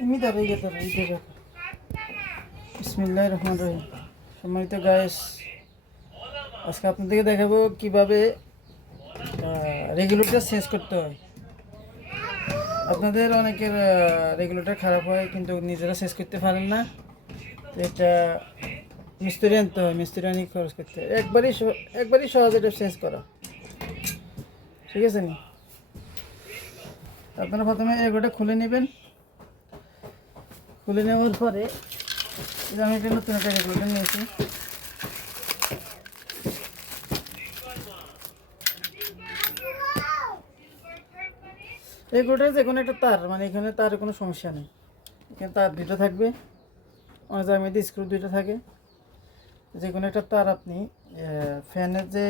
এমনি ধরো এই ধরো এই ধরো বিসমিল্লাহ রহমান রহিম। সম্মানিত গায়েস আজকে আপনাদেরকে দেখাবো কীভাবে রেগুলেটর চেঞ্জ করতে হয়। আপনাদের অনেকের রেগুলেটর খারাপ হয়, কিন্তু নিজেরা চেঞ্জ করতে পারেন না। তো এটা মিস্ত্রি আনতে হয়, মিস্ত্রি আনি খরচ করতে হয়। একবারই একবারই সহজ এটা চেঞ্জ করা। ঠিক আছে নি? আপনারা প্রথমে এগুলোটা খুলে নেবেন। খুলে নেওয়ার পরে আমি একটা নতুন একটা রেগুলেটর নিয়েছি। রেগুলেটর যে কোনো একটা তার মানে এখানে তার কোনো সমস্যা নেই। এখানে তার দুটো থাকবে, অনেক জায়গার মধ্যে স্ক্রু দুটো থাকে। যে কোনো একটা তার আপনি ফ্যানের যে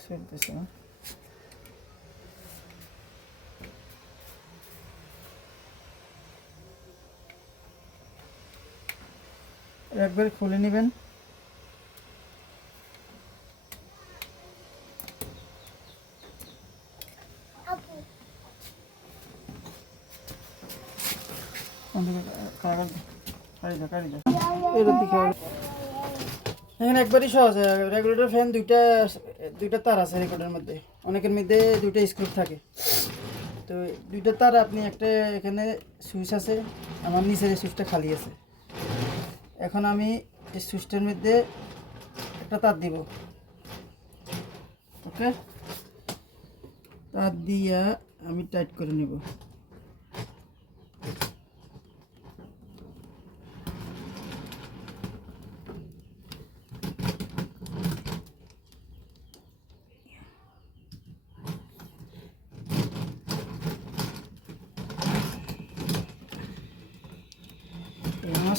চলতেছে না একবার খুলে নেবেন এখানে একবারই সহজ রেগুলেটর ফ্যান দুইটা দুইটা তার আছে রেকর্ডের মধ্যে। অনেকের মধ্যে দুইটা স্ক্রু থাকে। তো দুইটা তার আপনি একটা এখানে সুইচ আছে, আমার নিচের সুইচটা খালি আছে। এখন আমি এই সুইচটার মধ্যে একটা তার দিব। ওকে? তার দিয়া আমি টাইট করে নেব।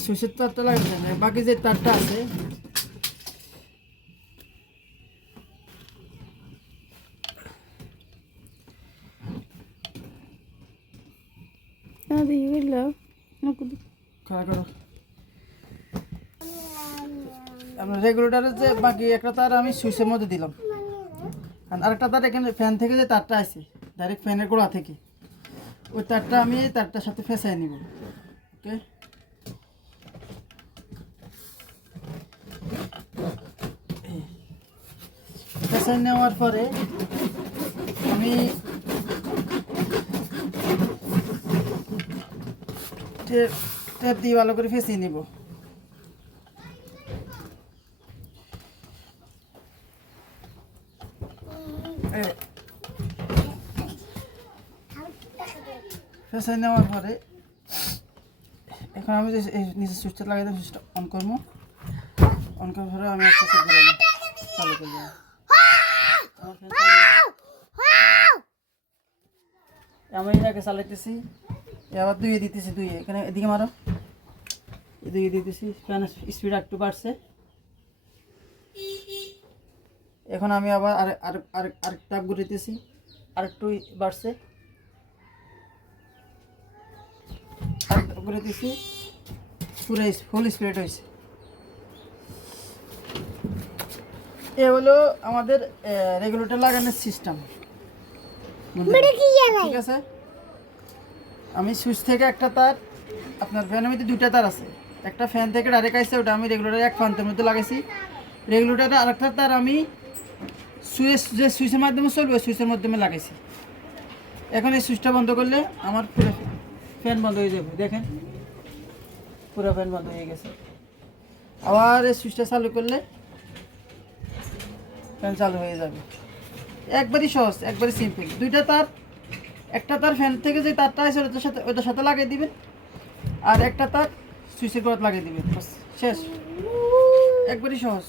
শেষের তারটা লাগবে না বাকি যে তারটা আছে। আমরা রেগুলেটারের যে বাকি একটা তার আমি মধ্যে দিলাম। আরেকটা তার এখানে ফ্যান থেকে যে তারটা আছে ডাইরেক্ট ফ্যানের গোড়া থেকে। ওই তারটা আমি তারটার সাথে ফেঁসাই নিব। ওকে ফেসাই নেওয়ার পরে আমি টেপ দিয়ে ভালো করে ফেসিয়ে নিব। ফেসাই নেওয়ার পরে এখন আমি যে নিচে সুইচটা লাগাই দিলাম সুইচটা অন করব। অন করার পরে আমি একটা সুইচ ঘুরাবো চালু করব আমার fan চালু- আমি এটাকে চালাইতেছি, এবার দুইয়ে দিতেছি দুইয়ে এখানে এদিকে স্পিড একটু এখন আমি আবার আর আর আর ঘুরাইতেছি আর একটু বাড়ছে। আর ঘুরাইতেছি পুরো ফুল স্পিড হয়েছে এ হলো আমাদের রেগুলেটর লাগানোর সিস্টেম ঠিক আছে? আমি সুইচ থেকে একটা তার আপনার ফ্যানের মধ্যে দুইটা তার আছে। একটা ফ্যান থেকে ডাইরেক্ট আসছে ওটা আমি রেগুলেটার এক প্রান্তের মধ্যে লাগাইছি। রেগুলেটারে আরেকটা তার আমি সুইচ যে সুইচের মাধ্যমে চলবে সুইচের মাধ্যমে লাগাইছি। এখন এই সুইচটা বন্ধ করলে আমার পুরো ফ্যান বন্ধ হয়ে যাবে। দেখেন পুরো ফ্যান বন্ধ হয়ে গেছে। আবার এই সুইচটা চালু করলে ফ্যান চালু হয়ে যাবে। একবারই সহজ, একবারই সিম্পল দুইটা তার, একটা তার ফ্যান থেকে যে তারটা আছে, ওটার সাথে ওটার সাথে লাগিয়ে দিবেন। আর একটা তার সুইচের করাত লাগিয়ে দিবেন। শেষ। একবারই সহজ।